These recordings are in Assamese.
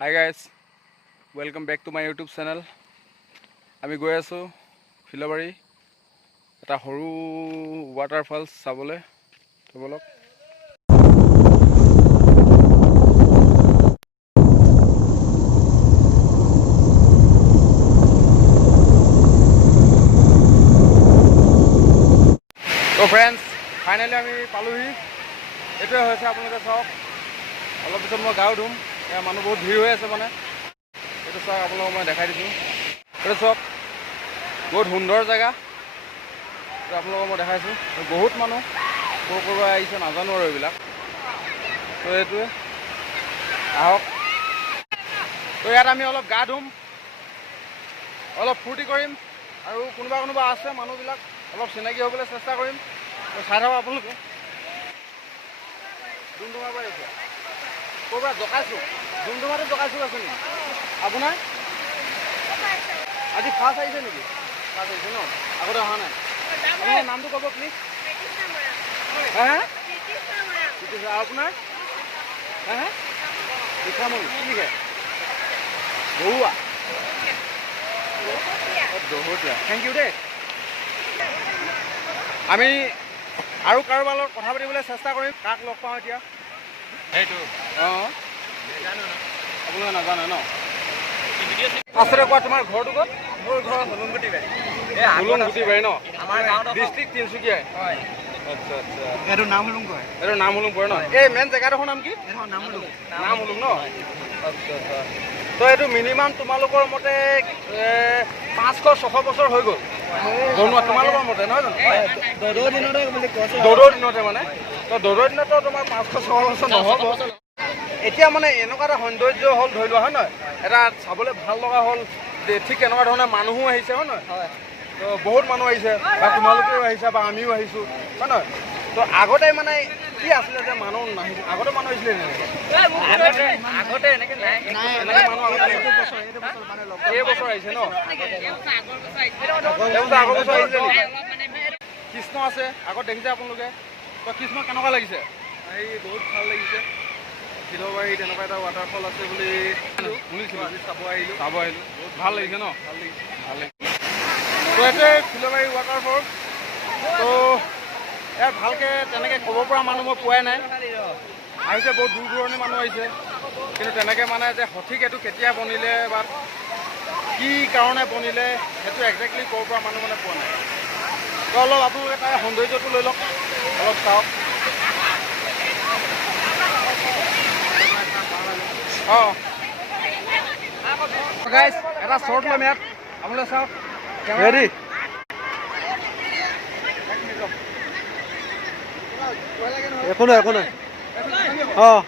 Hi guys, welcome back to my YouTube channel. আমি গৈ আছো ফিলবাৰী এটা সৰু ৱাটাৰফলছ চাবলৈ বলক। তো ফ্ৰেণ্ডছ ফাইনেলি আমি পালোহি। এইটোৱে হৈছে আপোনালোকে চাওক, অলপ পিছত মই গাও ধুম। মানুহ বহুত ভিৰ হৈ আছে মানে, এইটো চাওক আপোনালোকক মই দেখাই দিছোঁ। এইটো চাওক বহুত সুন্দৰ জেগা, আপোনালোকক মই দেখাইছোঁ। বহুত মানুহ ক'ৰ পৰা আহিছে নাজানো আৰু এইবিলাক। তো এইটোৱে আহক। তো ইয়াত আমি অলপ গা ধুম, অলপ ফূৰ্তি কৰিম, আৰু কোনোবা আছে মানুহবিলাক অলপ চিনাকি হ'বলৈ চেষ্টা কৰিম। তো চাই থাকক আপোনালোকে। ডুমডুমাৰ পৰা আহিছে, ক'ৰ পৰা? জকাইছোঁ। ডুমডুমাটো জকাইছোঁ আছে নেকি আপোনাৰ? আজি ফাৰ্ষ্ট আহিছে নেকি? ফাৰ্ষ্ট আহিছে ন, আগতে অহা নাই। আপোনাৰ নামটো ক'ব প্লিজ। হা আপোনাৰ? হা ইছামণি কি লিখে? বৰুৱা। দহোটীয়া। থেংক ইউ দেই। আমি আৰু কাৰোবাৰ লগত কথা পাতিবলৈ চেষ্টা কৰিম। কাক লগ পাওঁ এতিয়া? সেইটো অঁ আপোনালোকে নাজানে ন? আছিলে কোৱা, তোমাৰ ঘৰটো ক'ত? মোৰ ঘৰ হলুংগুটি বাৰী। হলুংগুটি বাৰী ন? আমাৰ ডিষ্ট্ৰিক্ট তিনিচুকীয়া। হয়। আচ্ছা আচ্ছা, এইটো নাম হলুং কয়। এইটো নাম হলুং পৰে ন? এই মেইন জেগাডোখৰ নাম কি? নাম হলুং। নাম হলুং ন? আচ্ছা আচ্ছা। তো এইটো মিনিমাম তোমালোকৰ মতে 500-600 বছৰ হৈ গ'ল বনোৱা, তোমালোকৰ মতে নহয় জানো? দৌৰৰ দিনতে মানে। তো দৌৰৰ দিনতো তোমাৰ 500-600 বছৰ নহ'ব। এতিয়া মানে এনেকুৱা এটা সৌন্দৰ্য হ'ল, ধৰি লোৱা হয় নহয়, এটা চাবলৈ ভাল লগা হ'ল। ঠিক তেনেকুৱা ধৰণে মানুহো আহিছে হয় নহয়? তো বহুত মানুহ আহিছে, বা তোমালোকেও আহিছা বা আমিও আহিছোঁ হয় নহয়? তো আগতে মানে কি আছিলে যে মানুহ নাহিছিল? আগতে মানুহ আহিছিলে আগতে এনেকৈ নাই, এনেকৈ মানুহ এইবছৰ আহিছে ন? আগৰ বছৰ আহিছিলে নেকি? কৃষ্ণ আছে আগত দেখিছে আপোনালোকে? তো কৃষ্ণ কেনেকুৱা লাগিছে? বহুত ভাল লাগিছে। ফিলবাৰী তেনেকুৱা এটা ৱাটাৰফল আছে বুলি শুনিছিলোঁ, আজি চাব আহিলোঁ। বহুত ভাল লাগিছে ন? ভাল লাগিছে। তো এইটোৱে ফিলবাৰী ৱাটাৰফল। তো ইয়াত ভালকৈ তেনেকৈ ক'ব পৰা মানুহ মই পোৱাই নাই। আহিছে বহুত দূৰ দূৰণিৰ মানুহ আহিছে, কিন্তু তেনেকৈ মানে যে সঠিক এইটো কেতিয়া বনিলে বা কি কাৰণে বনিলে সেইটো একজেক্টলি ক'ব পৰা মানুহ মানে পোৱা নাই। তো অলপ আপোনালোকে তাৰ সৌন্দৰ্যটো লৈ লওক, অলপ চাওক। অঁ গাইজ, এটা শ্বৰ্ট ল'ম ইয়াত, আপোনালোকে চাওক। ৰেডি? একো নাই। অঁ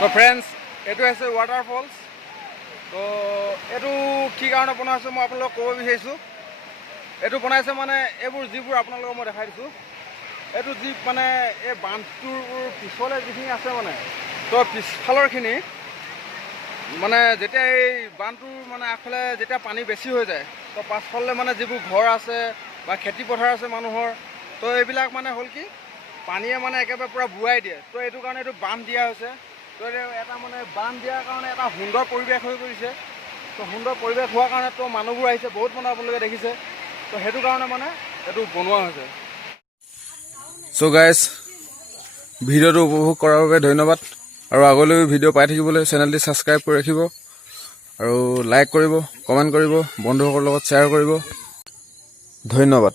তো ফ্ৰেণ্ডছ, এইটো হৈছে ৱাটাৰফলছ। তো এইটো কি কাৰণে বনাইছোঁ মই আপোনালোকক ক'ব বিচাৰিছোঁ। এইটো বনাইছে মানে এইবোৰ যিবোৰ আপোনালোকক মই দেখাই দিছোঁ, এইটো যি মানে এই বান্ধটোৰ পিছলৈ যিখিনি আছে মানে, তো পিছফালৰখিনি মানে যেতিয়া এই বান্ধটোৰ মানে আগফালে যেতিয়া পানী বেছি হৈ যায়, তো পাছফালে মানে যিবোৰ ঘৰ আছে বা খেতি পথাৰ আছে মানুহৰ, তো এইবিলাক মানে হ'ল কি পানীয়ে মানে একেবাৰে পূৰা বুৰাই দিয়ে। তো এইটো কাৰণে এইটো বান্ধ দিয়া হৈছে। তো এটা মানে বান্ধ দিয়াৰ কাৰণে এটা সুন্দৰ পৰিৱেশ হৈ পৰিছে। তো সুন্দৰ পৰিৱেশ হোৱাৰ কাৰণে তো মানুহবোৰ আহিছে, বহুত মানুহ আপোনালোকে দেখিছে। তো সেইটো কাৰণে মানে এইটো বনোৱা হৈছে। চ' গাইজ, ভিডিঅ'টো উপভোগ কৰাৰ বাবে ধন্যবাদ। আৰু আগলৈ ভিডিঅ' পাই থাকিবলৈ চেনেলটি ছাবস্ক্ৰাইব কৰি ৰাখিব, আৰু লাইক কৰিব, কমেণ্ট কৰিব, বন্ধুসকলৰ লগত শ্বেয়াৰ কৰিব। ধন্যবাদ।